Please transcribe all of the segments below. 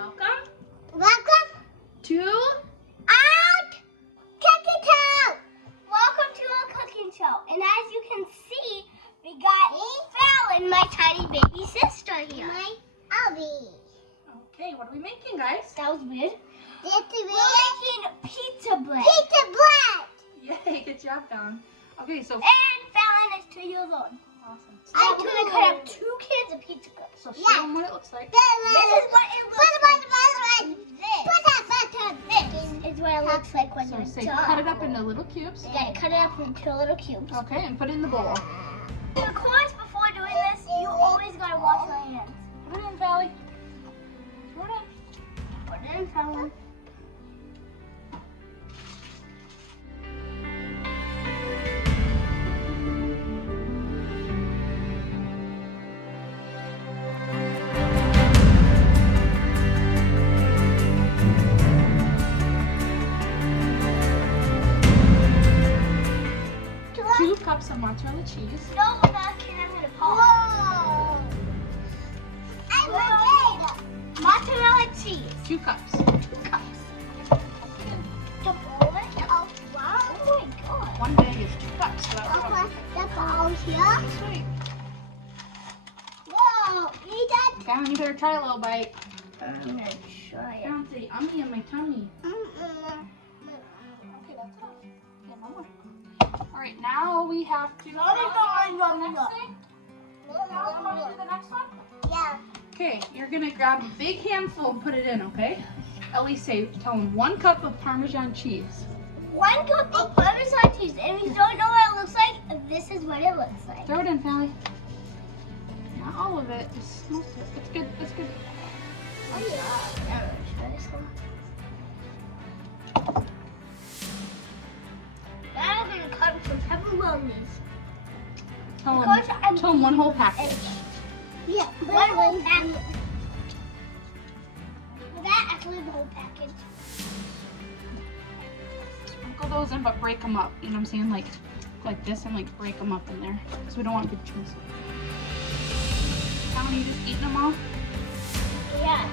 Welcome. Welcome To our cooking show. Welcome to our cooking show. And as you can see, we got Fallon, my tiny baby sister here. My Ellie. Okay, what are we making, guys? That was weird. We're making pizza bread. Yay, good job, Fallon. Okay, so And Fallon is 2 years old. awesome. So I'm going to cut up 2 kids of pizza cups. So show them what it looks like. This is what it looks like. This is what it looks like when So you're say done. cut it up into little cubes. You gotta cut it up into little cubes. Okay, and put it in the bowl. Of course, before doing this, you always gotta wash your hands. Put it in, Valley. Throw it in. Put it in, Fallon. Two cups of mozzarella cheese. No, we're not kidding. I'm gonna pause. Whoa! I'm afraid. Mozzarella cheese. 2 cups. 2 cups. The bowl it? Oh, wow. Oh my god. 1 bag is 2 cups. So that's Okay, the bowl here. sweet. Whoa, eat that. Fallon, you better try a little bite. I'm gonna try it. Fallon, say ummy in my tummy. Mm-mm. Okay, that's enough. Okay, one more. All right, now we have to. No, no, no, no, Next no. thing? Now we want to do the next one? Yeah. Okay, you're gonna grab a big handful and put it in, okay? Ellie, tell them 1 cup of Parmesan cheese. 1 cup of Parmesan cheese. And if you don't know what it looks like, this is what it looks like. Throw it in, Ellie. Not all of it, just most of it. It's good, it's good. Oh yeah. I'm gonna try this one. Now I'm gonna cut some pepperonis. Tell them 1 whole package. Yeah, 1 whole package. That actually is the whole package. Sprinkle those in, but break them up. You know what I'm saying? Like this, and like break them up in there, because we don't want big chunks. How many you just eating them all? Yeah.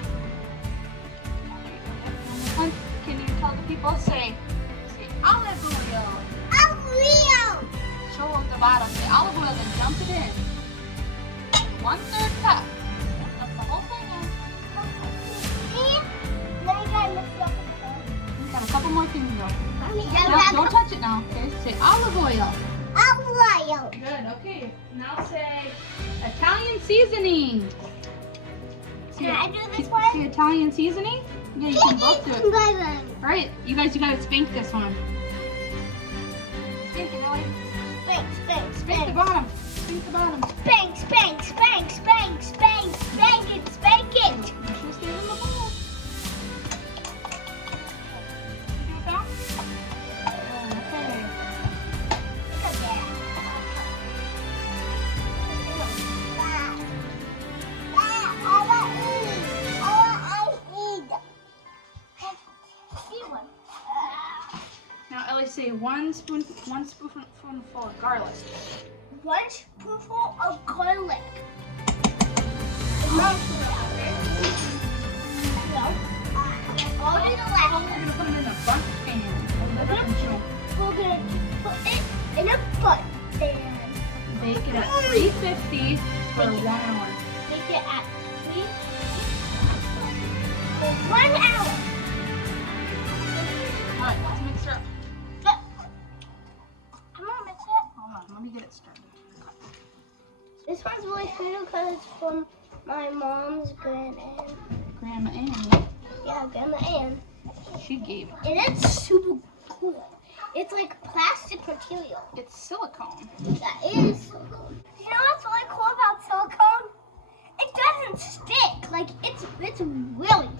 One, can you tell the people? Say olive oil. Real. Show at the bottom. Say olive oil, then dump it in. 1/3 cup. Dump the whole thing in. See? Then you gotta mix it up. We got a couple more things to go. Yeah, Don't touch it now. Okay. Say olive oil. Oil. Good. Okay. Now say Italian seasoning. Can I do this See one? Italian seasoning? Yeah, you can both do it. Bye-bye. All right, you guys, you gotta spank this one. Spank it, Ellie. Spank, spank, Spank the bottom. Spank the bottom. Spank, spank, spank, spank, spank, spank it, spank it. Make sure it stays in the bowl. You do it now? Okay. Look at that. Now, Ellie, say 1 spoonful of garlic. 1 spoonful of garlic. We're gonna put it in a front pan. We're gonna put it in a front pan. Bake it at 350 for 1 hour. Make it at 3 for 1 hour. All right, let's mix her up. I'm gonna mix it. Hold on, let me get it started. This one's really special because it's from my mom's Grandma Grandma Ann, Yeah, Grandma Ann. she gave it. And it's super cool. It's like plastic material. It's silicone. That is so cool. You know what's really cool about silicone? It doesn't stick. Like it's really.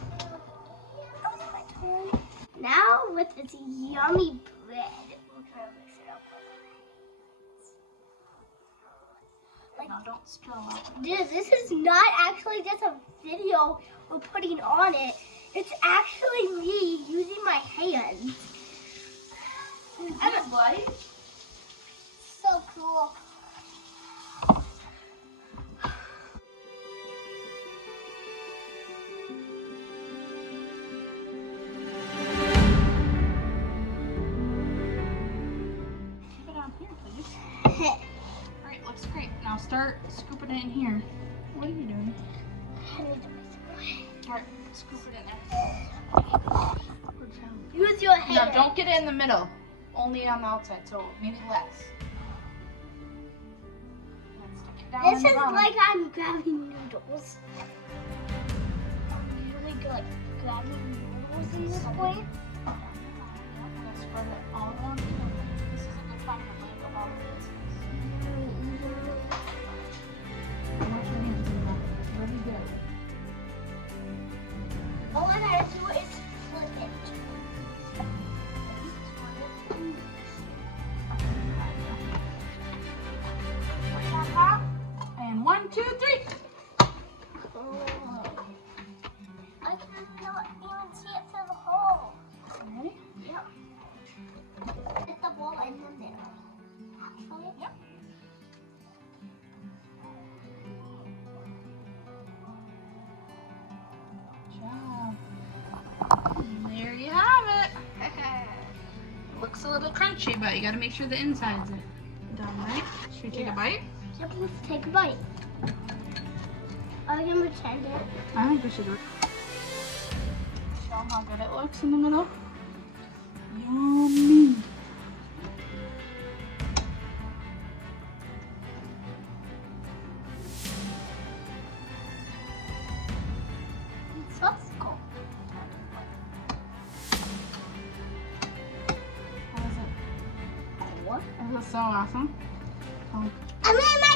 Now with this yummy bread, we're gonna mix it up. Like, Now don't spill out. dude, this is not actually just a video we're putting on it. It's actually me using my hands. And bloody. So cool. start scooping it in here. What are you doing? Alright, scoop it in there. Use your hand. Now don't get it in the middle. Only on the outside, so maybe less. Let's stick it down This in the is bottom. like I'm grabbing noodles. I'm really good grabbing noodles in this way. I'm gonna spread it all around. This is a good time to break up all of this. Watch your hands in that. Really good. All I gotta do is flip it. And 1, 2, 3. Oh. I cannot even see it through the hole. Ready? Yep. Put the ball in the middle. Actually. Yep. Good job. There you have it. Looks a little crunchy, but you gotta make sure the inside's done right. Should we take Yeah. a bite? Yep, let's take a bite. I can pretend it. I think we should do it. Show them how good it looks in the middle. Yummy. It's so cool. How is it? What? Is it so awesome? Oh. I'm in